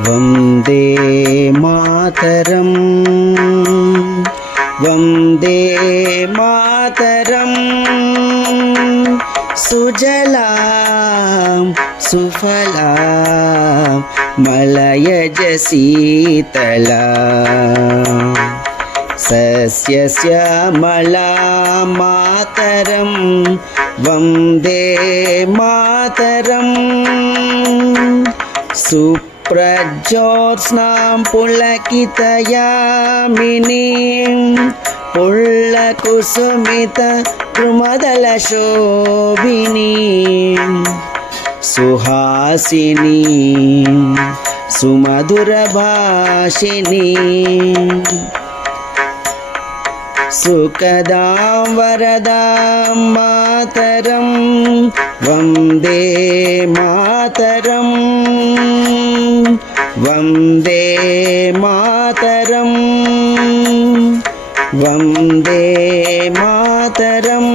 वन्दे मातरम्। वन्दे मातरम्। सुजलां सुफलां मलयज शीतला सस्यश्यामलां मातरं वन्दे मातरम् सुप्रज्योत्स्नां पुलकितयामिनीं पुल्लकुसुमित द्रुमदलशोभिनीं सुहासिनीं सुमधुरभाषिणीम् सुखदां वरदां मातरं वन्दे मातरम् वन्दे मातरम् वन्दे मातरम्